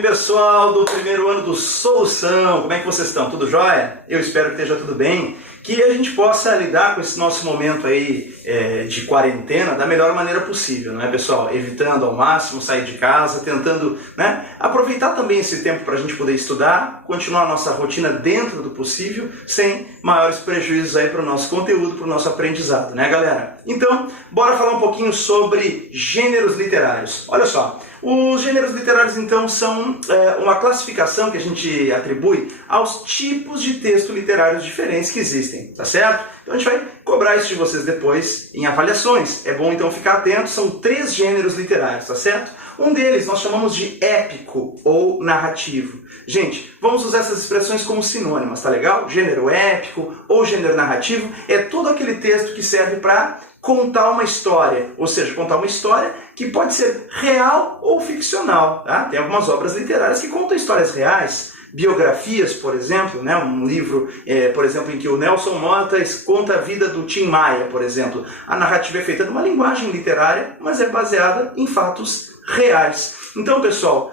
Salve pessoal do primeiro ano do Solução, como é que vocês estão? Tudo jóia? Eu espero que esteja tudo bem, que a gente possa lidar com esse nosso momento aí de quarentena da melhor maneira possível, não é pessoal? Evitando ao máximo sair de casa, tentando aproveitar também esse tempo para a gente poder estudar, continuar a nossa rotina dentro do possível, sem maiores prejuízos aí para o nosso conteúdo, para o nosso aprendizado, né galera? Então, bora falar um pouquinho sobre gêneros literários. Olha só, os gêneros literários então são uma classificação que a gente atribui aos tipos de texto literários diferentes que existem, tá certo? Então a gente vai cobrar isso de vocês depois em avaliações. É bom então ficar atento, são 3 gêneros literários, tá certo? Um deles nós chamamos de épico ou narrativo. Gente, vamos usar essas expressões como sinônimas, tá legal? Gênero épico ou gênero narrativo é todo aquele texto que serve para contar uma história, ou seja, contar uma história que pode ser real ou ficcional. Tá? Tem algumas obras literárias que contam histórias reais, biografias, por exemplo, né? Um livro, por exemplo, em que o Nelson Mota conta a vida do Tim Maia, por exemplo. A narrativa é feita numa linguagem literária, mas é baseada em fatos reais. Então, pessoal,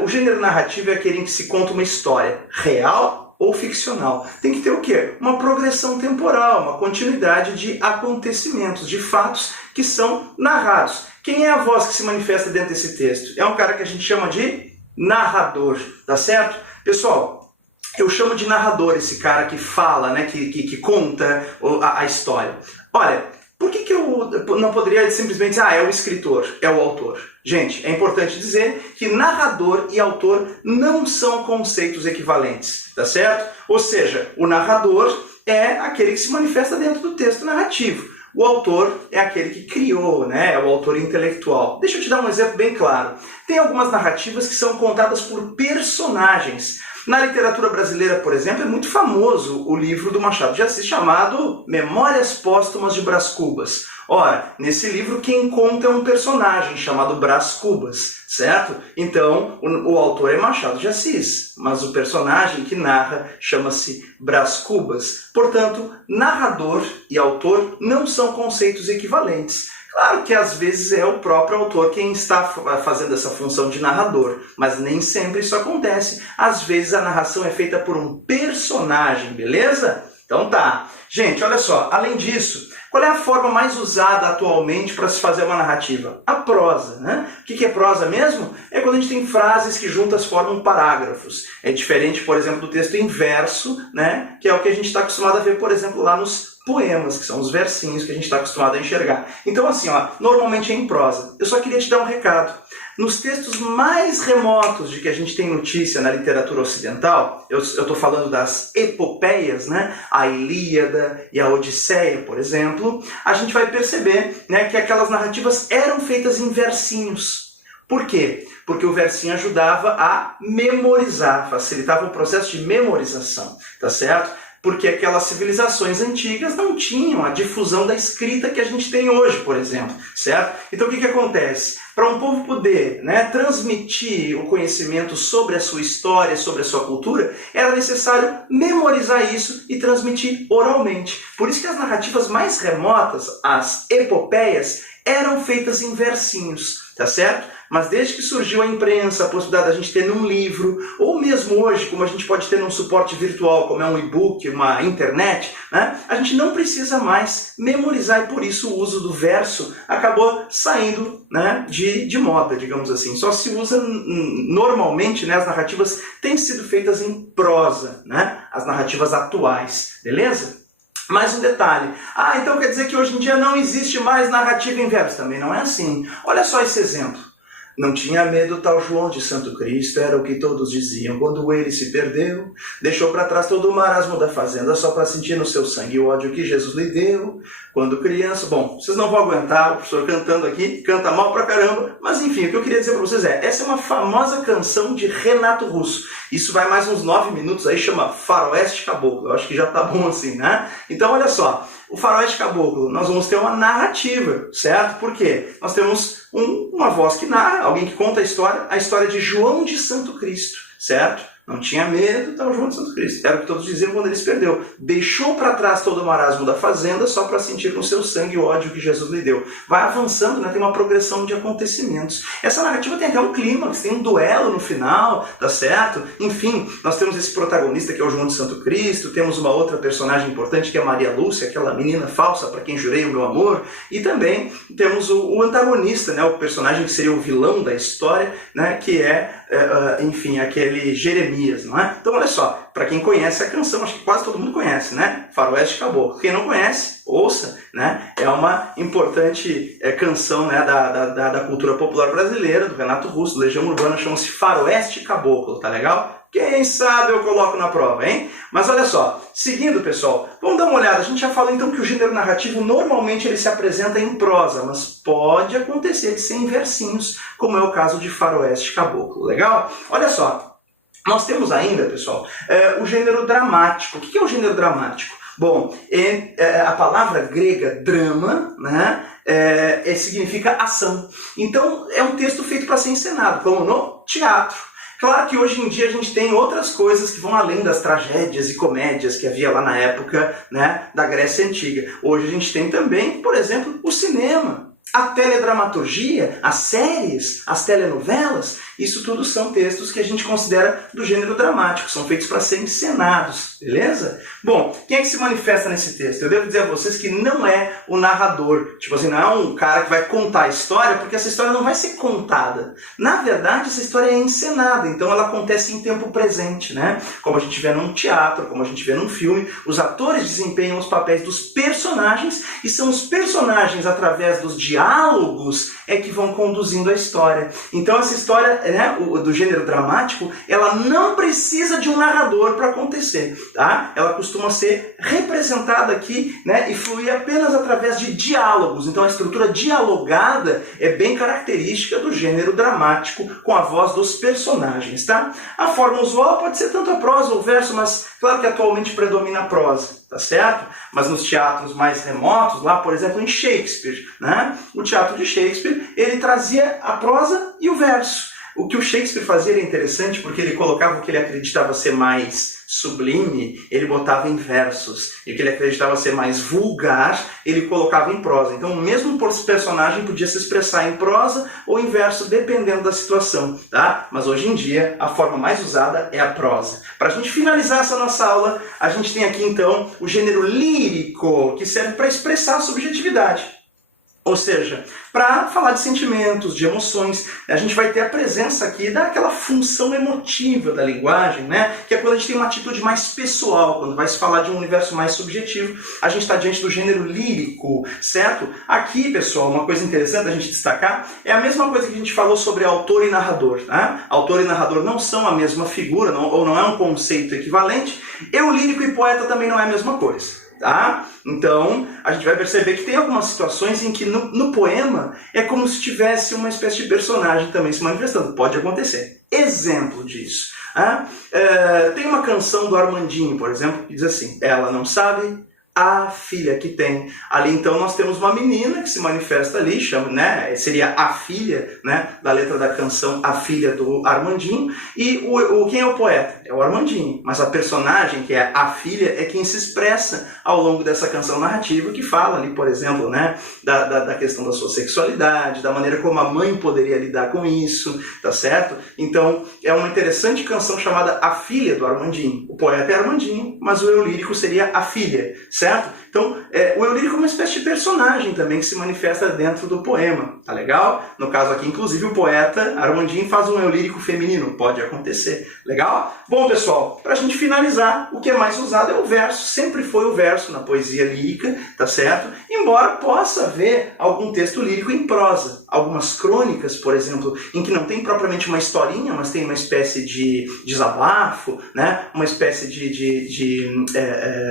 o gênero narrativo é aquele em que se conta uma história real ou ficcional. Tem que ter o quê? Uma progressão temporal, uma continuidade de acontecimentos, de fatos que são narrados. Quem é a voz que se manifesta dentro desse texto? É um cara que a gente chama de narrador, tá certo? Pessoal, eu chamo de narrador esse cara que fala, né, que conta a história. Olha, por que eu não poderia simplesmente dizer, é o escritor, é o autor? Gente, é importante dizer que narrador e autor não são conceitos equivalentes, tá certo? Ou seja, o narrador é aquele que se manifesta dentro do texto narrativo. O autor é aquele que criou, né? É o autor intelectual. Deixa eu te dar um exemplo bem claro. Tem algumas narrativas que são contadas por personagens. Na literatura brasileira, por exemplo, é muito famoso o livro do Machado de Assis chamado Memórias Póstumas de Brás Cubas. Ora, nesse livro quem conta é um personagem chamado Brás Cubas, certo? Então, o autor é Machado de Assis, mas o personagem que narra chama-se Brás Cubas. Portanto, narrador e autor não são conceitos equivalentes. Claro que às vezes é o próprio autor quem está fazendo essa função de narrador, mas nem sempre isso acontece. Às vezes a narração é feita por um personagem, beleza? Então tá. Gente, olha só, além disso, qual é a forma mais usada atualmente para se fazer uma narrativa? A prosa, né? O que é prosa mesmo? É quando a gente tem frases que juntas formam parágrafos. É diferente, por exemplo, do texto em verso, né? Que é o que a gente está acostumado a ver, por exemplo, lá nos poemas, que são os versinhos que a gente está acostumado a enxergar. Então assim, normalmente é em prosa. Eu só queria te dar um recado. Nos textos mais remotos de que a gente tem notícia na literatura ocidental, eu estou falando das epopeias, né? A Ilíada e a Odisseia, por exemplo, a gente vai perceber, né, que aquelas narrativas eram feitas em versinhos. Por quê? Porque o versinho ajudava a memorizar, facilitava o processo de memorização, tá certo? Porque aquelas civilizações antigas não tinham a difusão da escrita que a gente tem hoje, por exemplo, certo? Então o que acontece? Para um povo poder, né, transmitir o conhecimento sobre a sua história, sobre a sua cultura, era necessário memorizar isso e transmitir oralmente. Por isso que as narrativas mais remotas, as epopeias, eram feitas em versinhos, tá certo? Mas desde que surgiu a imprensa, a possibilidade da gente ter num livro, ou mesmo hoje, como a gente pode ter num suporte virtual, como é um e-book, uma internet, né? A gente não precisa mais memorizar e por isso o uso do verso acabou saindo, né, de moda, digamos assim. Só se usa normalmente, né, as narrativas têm sido feitas em prosa, né? As narrativas atuais, beleza? Mais um detalhe. Então quer dizer que hoje em dia não existe mais narrativa em verso. Também não é assim. Olha só esse exemplo. Não tinha medo tal João de Santo Cristo, era o que todos diziam. Quando ele se perdeu, deixou para trás todo o marasmo da fazenda, só para sentir no seu sangue o ódio que Jesus lhe deu. Quando criança... Bom, vocês não vão aguentar o professor cantando aqui, canta mal pra caramba, mas enfim, o que eu queria dizer para vocês essa é uma famosa canção de Renato Russo. Isso vai mais uns 9 minutos aí, chama Faroeste Caboclo. Eu acho que já tá bom assim, né? Então, olha só. O Faroeste Caboclo, nós vamos ter uma narrativa, certo? Por quê? Nós temos uma voz que narra, alguém que conta a história de João de Santo Cristo, certo? Não tinha medo, estava junto de Santo Cristo. Era o que todos diziam quando ele se perdeu. Deixou para trás todo o marasmo da fazenda só para sentir no seu sangue o ódio que Jesus lhe deu. Vai avançando, né? Tem uma progressão de acontecimentos. Essa narrativa tem até um clímax, tem um duelo no final, tá certo? Enfim, nós temos esse protagonista que é o João de Santo Cristo, temos uma outra personagem importante que é Maria Lúcia, aquela menina falsa para quem jurei o meu amor, e também temos o antagonista, né? O personagem que seria o vilão da história, né? Que enfim, aquele Jeremias, não é? Então olha só, para quem conhece a canção, acho que quase todo mundo conhece, né? Faroeste Caboclo. Quem não conhece, ouça, né? É uma importante canção, né, da cultura popular brasileira, do Renato Russo, do Legião Urbana, chama-se Faroeste Caboclo, tá legal? Quem sabe eu coloco na prova, hein? Mas olha só, seguindo, pessoal, vamos dar uma olhada. A gente já falou então que o gênero narrativo normalmente ele se apresenta em prosa, mas pode acontecer de ser em versinhos, como é o caso de Faroeste Caboclo, legal? Olha só, nós temos ainda, pessoal, o gênero dramático. O que é o gênero dramático? Bom, a palavra grega drama, né, significa ação. Então, é um texto feito para ser encenado, como no teatro. Claro que hoje em dia a gente tem outras coisas que vão além das tragédias e comédias que havia lá na época, né, da Grécia Antiga. Hoje a gente tem também, por exemplo, o cinema, a teledramaturgia, as séries, as telenovelas. Isso tudo são textos que a gente considera do gênero dramático, são feitos para ser encenados, beleza? Bom, quem é que se manifesta nesse texto? Eu devo dizer a vocês que não é o narrador, tipo assim, não é um cara que vai contar a história, porque essa história não vai ser contada. Na verdade, essa história é encenada, então ela acontece em tempo presente, né? Como a gente vê num teatro, como a gente vê num filme, os atores desempenham os papéis dos personagens, e são os personagens, através dos diálogos, que vão conduzindo a história. Então essa história, né, do gênero dramático, ela não precisa de um narrador para acontecer, tá? Ela costuma ser representada aqui, né, e fluir apenas através de diálogos. Então a estrutura dialogada é bem característica do gênero dramático, com a voz dos personagens, tá? A forma usual pode ser tanto a prosa ou o verso, mas claro que atualmente predomina a prosa, tá certo? Mas nos teatros mais remotos, lá, por exemplo, em Shakespeare, né, o teatro de Shakespeare, ele trazia a prosa e o verso. O que o Shakespeare fazia era interessante porque ele colocava o que ele acreditava ser mais sublime, ele botava em versos. E o que ele acreditava ser mais vulgar, ele colocava em prosa. Então o mesmo personagem podia se expressar em prosa ou em verso, dependendo da situação, tá? Mas hoje em dia, a forma mais usada é a prosa. Para a gente finalizar essa nossa aula, a gente tem aqui então o gênero lírico, que serve para expressar a subjetividade. Ou seja, para falar de sentimentos, de emoções, a gente vai ter a presença aqui daquela função emotiva da linguagem, né? Que é quando a gente tem uma atitude mais pessoal, quando vai se falar de um universo mais subjetivo, a gente está diante do gênero lírico, certo? Aqui, pessoal, uma coisa interessante a gente destacar é a mesma coisa que a gente falou sobre autor e narrador, né? Autor e narrador não são a mesma figura, ou não é um conceito equivalente, e o lírico e poeta também não é a mesma coisa. Tá? Então, a gente vai perceber que tem algumas situações em que no poema é como se tivesse uma espécie de personagem também se manifestando. Pode acontecer. Exemplo disso. Tem uma canção do Armandinho, por exemplo, que diz assim: ela não sabe a filha que tem. Ali então nós temos uma menina que se manifesta ali, chama, né, seria a filha, né, da letra da canção A Filha do Armandinho, e quem é o poeta? É o Armandinho, mas a personagem, que é a filha, é quem se expressa ao longo dessa canção narrativa, que fala ali, por exemplo, né, da questão da sua sexualidade, da maneira como a mãe poderia lidar com isso, tá certo? Então é uma interessante canção chamada A Filha do Armandinho. O poeta é Armandinho, mas o eu lírico seria a filha, certo? Então, o eu lírico é uma espécie de personagem também que se manifesta dentro do poema, tá legal? No caso aqui, inclusive, o poeta Armandinho faz um eu lírico feminino, pode acontecer, legal? Bom, pessoal, para a gente finalizar, o que é mais usado é o verso, sempre foi o verso na poesia lírica, tá certo? Embora possa haver algum texto lírico em prosa, algumas crônicas, por exemplo, em que não tem propriamente uma historinha, mas tem uma espécie de desabafo, né? Uma espécie de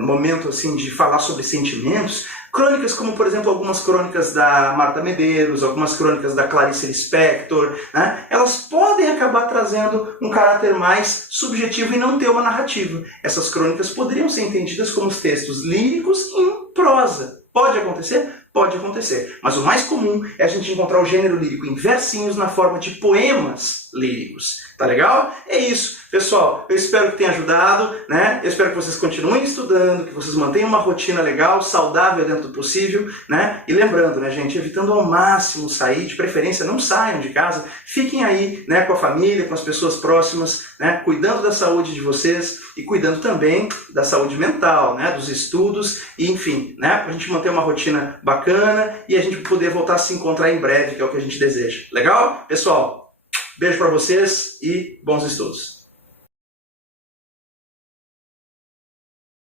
momento assim de falar sobre sentimentos. Crônicas como, por exemplo, algumas crônicas da Marta Medeiros, algumas crônicas da Clarice Lispector, né? Elas podem acabar trazendo um caráter mais subjetivo e não ter uma narrativa. Essas crônicas poderiam ser entendidas como os textos líricos em prosa. Pode acontecer? Pode acontecer. Mas o mais comum é a gente encontrar o gênero lírico em versinhos na forma de poemas líricos. Tá legal? É isso. Pessoal, eu espero que tenha ajudado, né? Eu espero que vocês continuem estudando, que vocês mantenham uma rotina legal, saudável dentro do possível, né? E lembrando, né, gente, evitando ao máximo sair, de preferência não saiam de casa, fiquem aí, né, com a família, com as pessoas próximas, né, cuidando da saúde de vocês e cuidando também da saúde mental, né, dos estudos e enfim, né, pra gente manter uma rotina bacana e a gente poder voltar a se encontrar em breve, que é o que a gente deseja. Legal? Pessoal, beijo pra vocês e bons estudos.